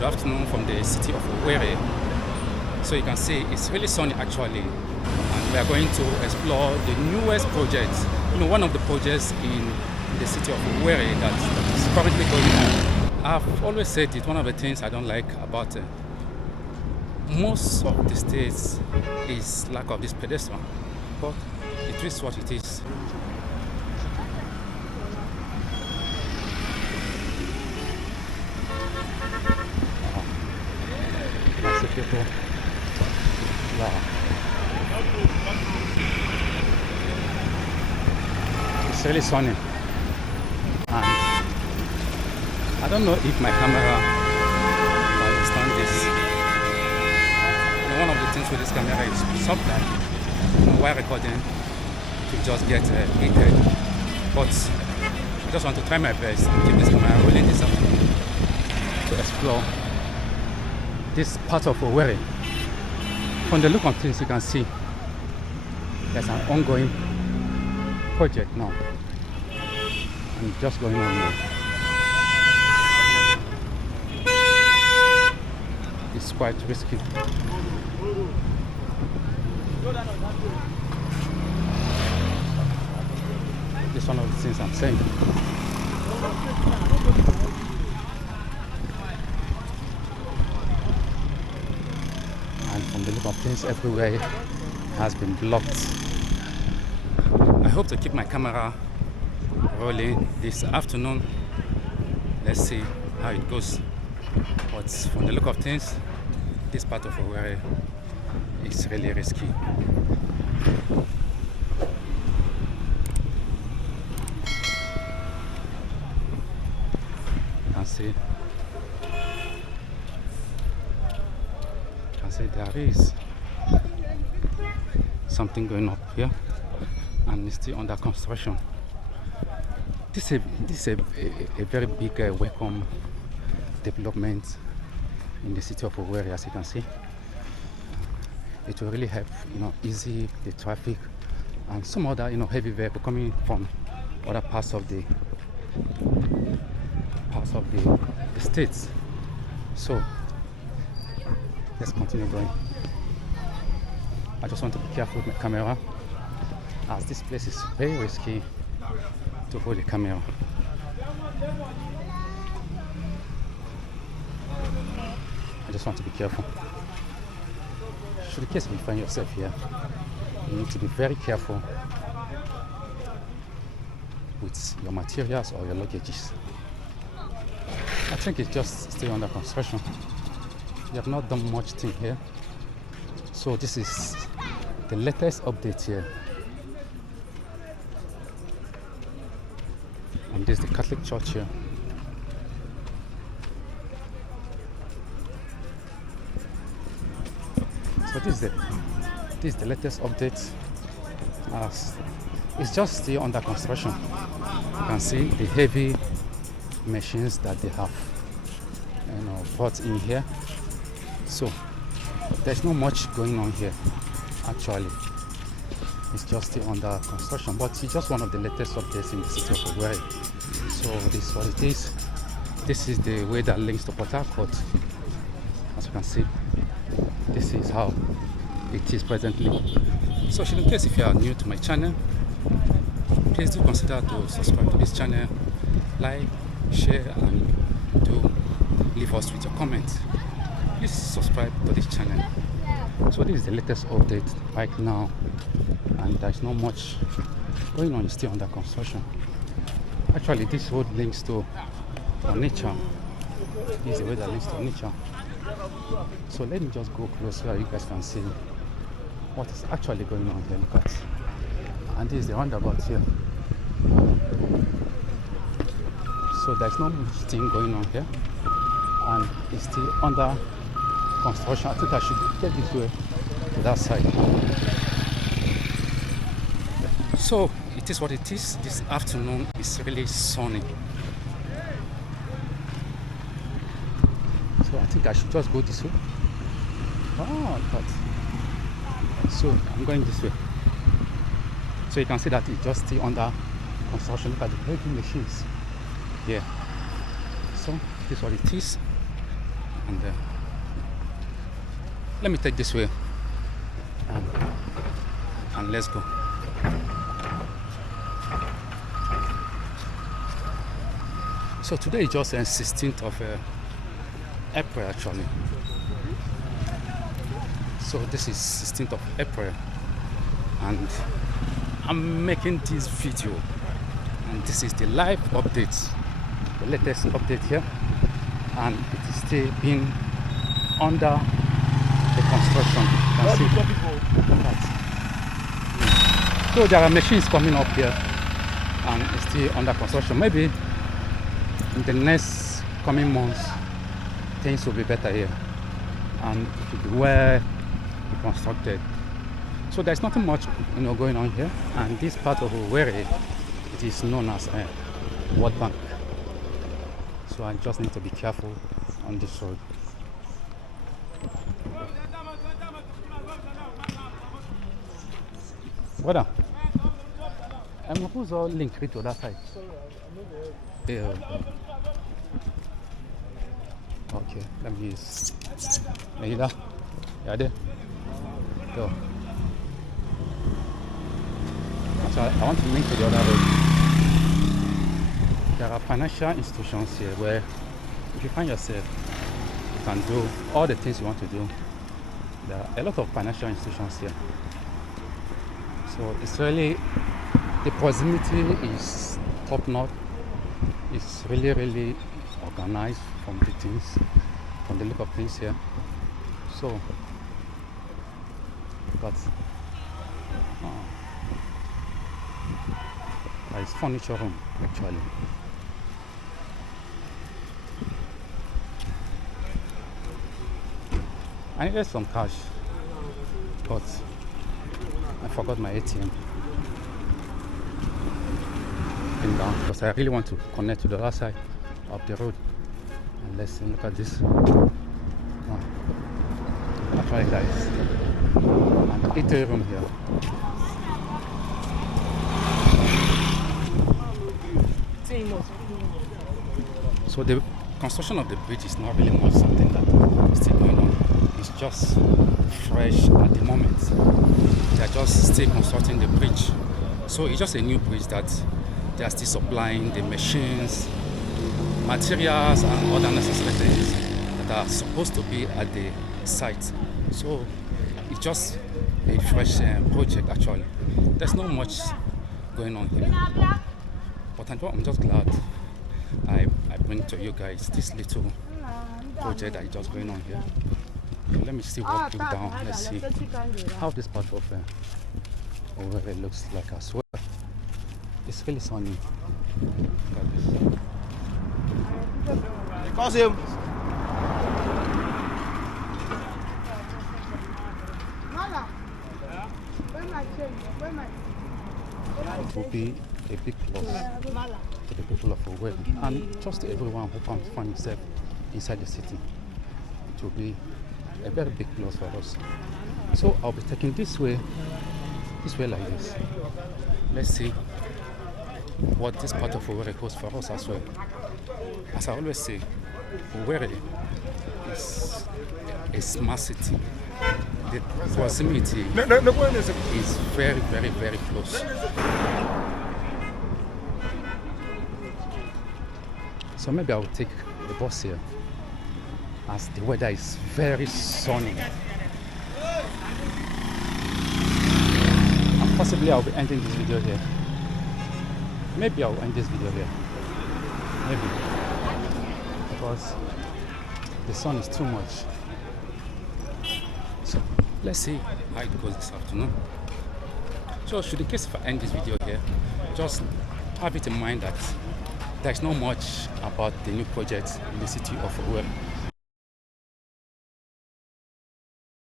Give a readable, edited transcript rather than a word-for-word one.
good afternoon from the city of Owerri. So you can see it's really sunny actually, and we are going to explore the newest project. One of the projects in the city of Owerri that is currently going on. I've always said it, one of the things I don't like about most of the states is lack of this pedestrian, but it is what it is. People. Wow. It's really sunny, and I don't know if my camera will understand this. One of the things with this camera is sometimes while recording to just get heated, but I just want to try my best and keep this camera rolling this afternoon to explore this part of Owerri. From the look of things, you can see there's an ongoing project now, and just going on now. It's quite risky. This is one of the things I'm saying. From the look of things, everywhere has been blocked. I hope to keep my camera rolling this afternoon. Let's see how it goes. But from the look of things, this part of Owerri is really risky. You can see. There is something going up here, and it's still under construction. This is a very big welcome development in the city of Owerri. As you can see, it will really help easy the traffic and some other heavy vehicle coming from other parts of the states. So let's continue going. I just want to be careful with my camera, as this place is very risky to hold the camera. I just want to be careful. Should in case you find yourself here, you need to be very careful with your materials or your luggages. I think it's just still under construction. We have not done much thing here, so this is the latest update here. And this is the Catholic Church here. So this is the latest update. It's just still under construction. You can see the heavy machines that they have brought in here. So there's not much going on here actually. It's just still under construction, but it's just one of the latest updates in the city of Owerri. So this is what it is. This is the way that links to Port Harcourt. As you can see, this is how it is presently. So in case if you are new to my channel, please do consider to subscribe to this channel, like, share, and do leave us with your comments. Please subscribe to this channel. So this is the latest update right now, and there's not much going on. It's still under construction. Actually, this road links to nature. This is the way that links to nature. So let me just go closer so you guys can see what is actually going on here. Look at, and this is the roundabout here. So there's not much thing going on here, and it's still under construction. I think I should get this way to that side. So it is what it is. This afternoon is really sunny. So I think I should just go this way. Oh, but so I'm going this way. So you can see that it's just still under construction. Look at the heavy machines here. So this is what it is. And let me take this way and let's go. So today is just the 16th of April actually. So this is 16th of April and I'm making this video, and this is the live update, the latest update here, and it is still being under the construction. You can see that. So there are machines coming up here and it's still under construction. Maybe in the next coming months things will be better here and it will be well constructed. So there's nothing much going on here, and this part of Owerri, it is known as a World Bank. So I just need to be careful on this road. Brother, I'm going to put the link to that side. Yeah. Okay, let me use. Yeah, there. Go. So I want to link to the other road. There are financial institutions here where if you find yourself, you can do all the things you want to do. There are a lot of financial institutions here. So it's really, the proximity is top notch. It's really, really organized from the things, from the look of things here. So, but it's furniture room actually. I needed some cash, but I forgot my ATM. Came down because I really want to connect to the other side of the road. And let's see, look at this. Actually, guys, an eatery room here. So the construction of the bridge is not really much something that is still going on. It's just fresh at the moment. They are just still constructing the bridge. So it's just a new bridge that they are still supplying the machines, materials and other necessary things that are supposed to be at the site. So it's just a fresh project actually. There's not much going on here. But I'm just glad I bring to you guys this little project that is just going on here. So let me see what you down. Let's see how this part of Owerri looks like as well. It's really sunny. Look at this. It will be a big plus to the people of Owerri and just to everyone who can find himself inside the city. It will be a very big plus for us. So I'll be taking this way like this. Let's see what this part of Owerri holds for us as well. As I always say, Owerri is a smart city. The proximity is very, very, very close. So maybe I will take the bus here as the weather is very sunny. And possibly I'll be ending this video here. Maybe I'll end this video here. Maybe. Because the sun is too much. So let's see how it goes this afternoon. So should in case if I end this video here, just have it in mind that there's not much about the new project in the city of Owerri.